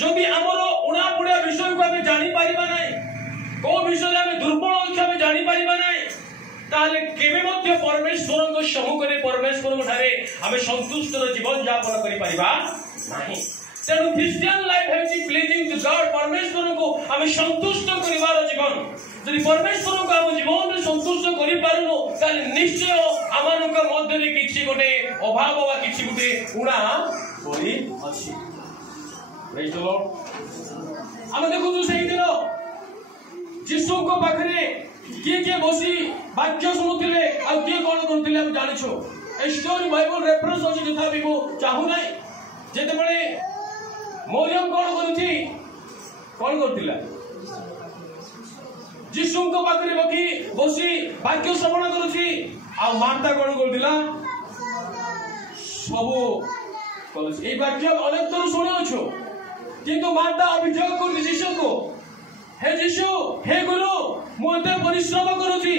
जदि आमर उणा पुणिया विषय को आम जानी पारिबा नै को विषय आम दुर्बल अच्छे आम जानी पारिबा नै ताले केबे मध्य परमेश्वर को सम्मुखरे परमेश्वर ठारे आम संतुष्ट जीवन यापन करि पारिबा नाही। तेणु क्रिश्चियन लाइफ है प्लीजिंग टू गॉड परमेश्वर को आम संतुष्ट करिवार जीवन जदि परमेश्वर को आम जीवन में संतुष्ट करि पारुनो ताले निश्चय आमानक मध्य रे किछि गोटे अभाव वा किछि गोटे उणा परि अछि। Praise the Lord. आम देखु सेही दिन यीशु को पाखरे किए बसी वाक्य शुणुले आ किए कौन करते आम जानिछु ए स्टोरी बाइबल रेफरेंस अछि जथा भी को चाहू नै जेते बळे मरियम कौन करूची कौन करतिला यीशु को पाखरे बसी वाक्य श्रवण करूची आ मार्ता कौन करतिला सब करूची। ए वाक्य अनेक थर सुनियो किंतु मार्ता अभियोग कर यीशु को हे यीशु हे गुरु मुझे परिश्रम करूची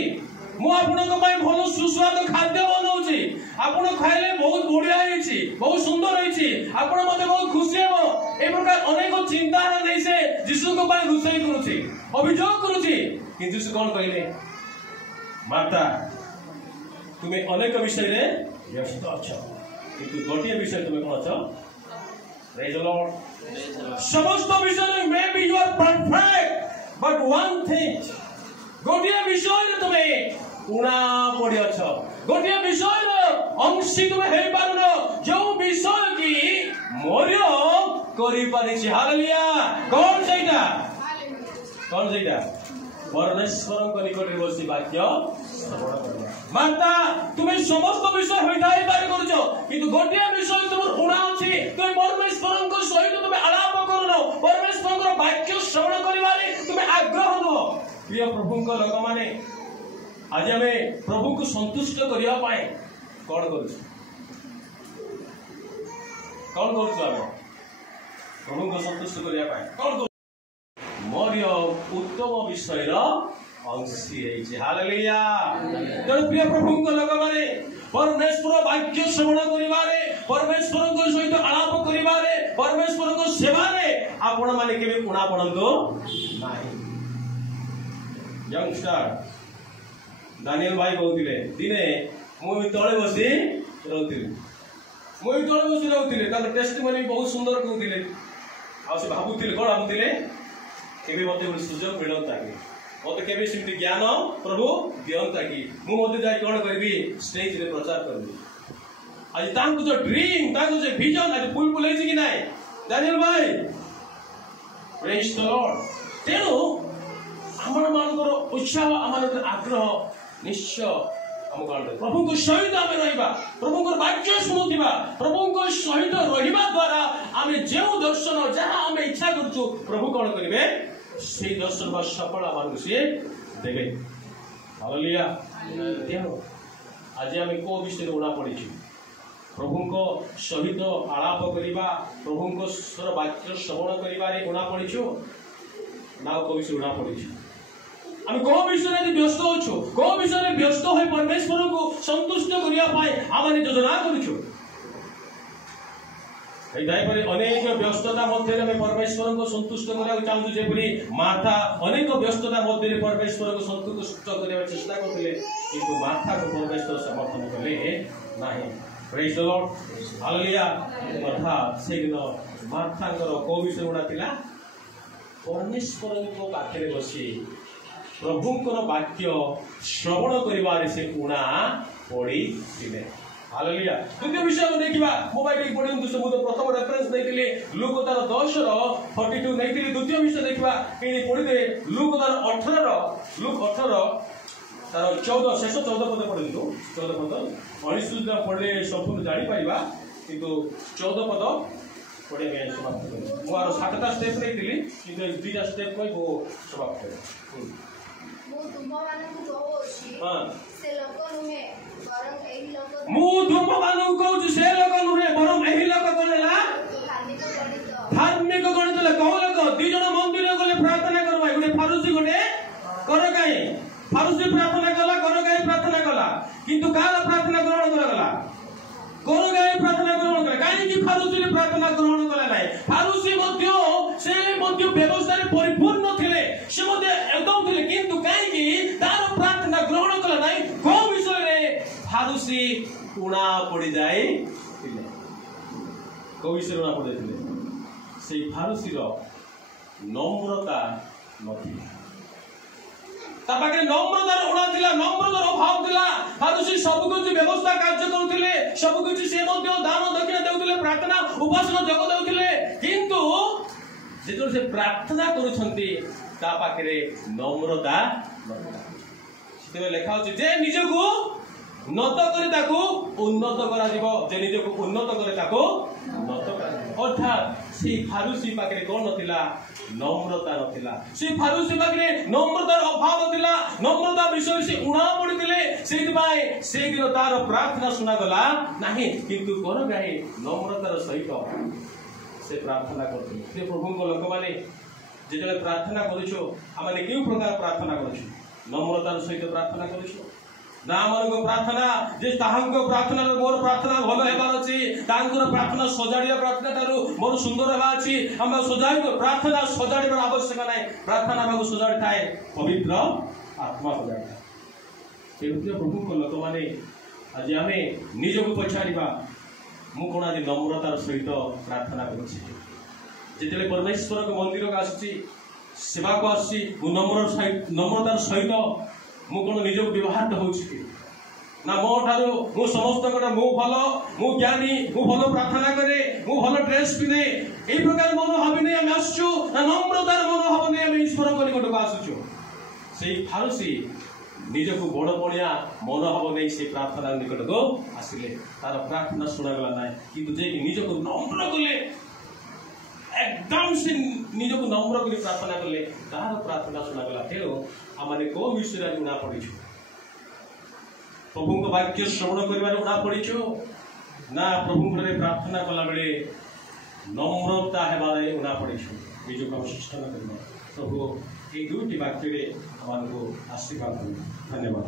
मु आपनक पई भल सुस्वाद खाद्य बनाउची आपण खाइले बहुत बढ़िया होईची बहुत सुंदर होईची आपण मते बहुत खुशी हेबो ए प्रकार अनेक चिंता नै से यीशु को पई रुसई करूची अभियोग करूची किंतु से कोन कहले माता तुमे अनेक विषय रे व्यस्त अछ किंतु गोटिए विषय तुमे कोन अछ। Praise the Lord. समस्त विषय maybe you are perfect but one thing गोटिए विषय रे तुमे उणा पड़ी अछ गोटिए विषय रे अंशी तुमे हे पारो जो विषय की मरियो करि पारिछि। हालेलुया। कौन सेटा परमेश्वर को निकट रे बसी वाक्य श्रवण करबा। माता तुमे समस्त विषय होइताई पारि करछो किंतु गोटिए विषय तुमर उणा अछि तुमे परमेश्वर को सहित तुमे आलाप करनो परमेश्वर को वाक्य श्रवण करिवारे तुमे आग्रह नो। प्रिय प्रभु को लोक माने आज हमें प्रभु को संतुष्ट करिया पाए कौन करूछ आमे प्रभु को संतुष्ट करिया पाए कौन करूछ मरियम उत्तम विषय रो अंशी है। हालेलुया। तेणु प्रिय प्रभु को लोक माने परमेश्वर वाक्य श्रवण करिवारे परमेश्वर को सहित आलाप करिवारे परमेश्वर को सेवा रे आपण माने केबे उणा पड़ंतो नाही। यंगस्टर दानियल भाई कहते दिने मुझे तले बसी रोती टेस्टिमनी बहुत सुंदर कहते भावुले कौन भावुले केबे मते सुजोग मिलता कि मत के ज्ञान प्रभु दिंता कि मुझे जाए कौन करी स्टेज रे प्रचार करी आज जो ड्रीम जो विजन आज फुल फुल कि ना दानियल भाई। Praise the Lord. तेणु आम मानकर उत्साह आम आग्रह निश्चय आम कौन प्रभु को सहित आम रहा प्रभु को वाक्य शुणुवा प्रभु को सहित रहा द्वारा आम जो दर्शन जहाँ आम इच्छा करूँ प्रभु कौन करेंगे से दर्शन व सफल आम सी देवे। हालेलुया। तेणु आज आम को विषय उणा पड़ी प्रभु को सहित आलाप करवा प्रभु को स्वर वाक्य श्रवण कर उणा पड़ीचु ना को विषय उणा पड़ी आम कौ विषय व्यस्त अच्छु कौ विषय व्यस्त हो परमेश्वर को संतुष्ट करने आम योजना करूँ अनेक व्यस्तता मध्य परमेश्वर को संतुष्ट करने चाहूँ जेपरी माता अनेक व्यस्तता मध्य परमेश्वर को संतुष्ट करने चेष्टा करते किंतु माता को परमेश्वर समर्थन कले नहीं। Praise the Lord. हालेलुया। अर्थात से दिन मातांकर को विषय गुणा थिला परमेश्वर को पाखरे बसी प्रभुंकर वाक्य श्रवण करिवारे से उणा पड़ी थिले। हालेलुया। द्वितीय विषय को देखिबा मोबाइल पढिन तो सब प्रथम रेफरेंस देथिले लूक तार 10 रो 42 नेथिले द्वितीय विषय देखिबा केनी पढिदे लूक तार 18 तार 14 शेष 14 पद पढिलु 14 पद 19 पढले संपूर्ण जानि पाइबा किंतु 14 पद पढे में समाप्त करी मो आरो 7टा स्टेप नेथिली किंतु 2टा स्टेप कोइ वो समाप्त करी मु तुममानकु कहउछि हां से लोक नुहे बरम एही लोक मु तुममानकु कहउछि से लोक नुहे बरम एही लोक कोनेला धार्मिक गणित ले कौ लोक दि जण मंदिर गले प्रार्थना करबा गुटे फारुसी गुटे कर काई फारुसी प्रार्थना कला कर काई प्रार्थना कला किंतु काला प्रार्थना ग्रहण करगला कर काई प्रार्थना ग्रहण कला काई कि फारुसी प्रार्थना ग्रहण कला नाही फारुसी मध्य व्यवस्था परिपूर्ण थे से एकदम थे किंतु कहीं तार प्रार्थना ग्रहण कला ना को विषय रे फारुसी उणा पड़ जाए को विषय उणा पड़ जाते से फारुसी नम्रता नथी नम्रतार उणा थिला नम्रतार अभाव थिला फारुसी सब कुछ व्यवस्था कार्य करुथिले सब कुछ से दान दक्षिणा देउथिले प्रार्थना उपासना जग देउथिले किंतु जेतो से प्रार्थना करूछंती ता पाखरे नम्रता सेते लेखा होछि जे निजको नत करे ताको उन्नत करा दिबो जे निजको उन्नत करे ताको नत करा दिबो अर्थात से फारुसी पाखरे कोन नथिला नम्रता नथिला से फारुसी पाखरे नम्रतार अभाव नथिला नम्रता विषय से उणा पड़िथिले सेति बाय से दिन तार प्रार्थना सुना गला नाही किंतु कोन गाहे नम्रतार सहित से प्रार्थना करते हे प्रभु को लोक माने जेतले प्रार्थना करूछो आमाने केउ प्रकार प्रार्थना करूछो नम्रतार सहित प्रार्थना करूछो ना हमको प्रार्थना जे ताहांको प्रार्थना मोर प्रार्थना भलो हेबार अछि तांकर प्रार्थना सजाडिया प्रार्थना तारु मोर सुंदर हेबा अछि हम सजाडी प्रार्थना सजाडिबार आवश्यक नै प्रार्थना हमको सजाडी थाए पवित्र आत्मा सजाडी थाए हे प्रभु को लोक माने आज हमें निजको पछाड़ीबा मु कोन आज नम्रतार सहित प्रार्थना करूछि जेतले परमेश्वर को मंदिर को आसी सेवा को आसी नम्रतार सहित मु कोन निज व्यवहार होछि ना मो ठारो मु समस्त कोन मु भलो मु ज्ञानी मु भलो प्रार्थना करे मु भलो ड्रेस पिने एई प्रकार मन हबिने हम आसछु ना नम्रतार मन हबने हम ईश्वर को निकट को आसछु सेई फारुसी निजको बड़ पड़िया मन हम नहीं से प्रार्थना निकट को आसिले तार प्रार्थना सुना गला ना किंतु जे निजको नम्र कले एकदम से निजको नम्र करी प्रार्थना कले तार प्रार्थना सुना गला तेरो आमाने को विषय उणा पड़िछु प्रभु को वाक्य श्रवण करिवार उणा पड़िछु ना प्रभु रे प्रार्थना कला बेले नम्रता हेबारे उणा पड़िछु निजको अनुष्ठान करबा प्रभु এই দুটি বাক্যরে আমাদের আশীর্বাদ ধন্যবাদ।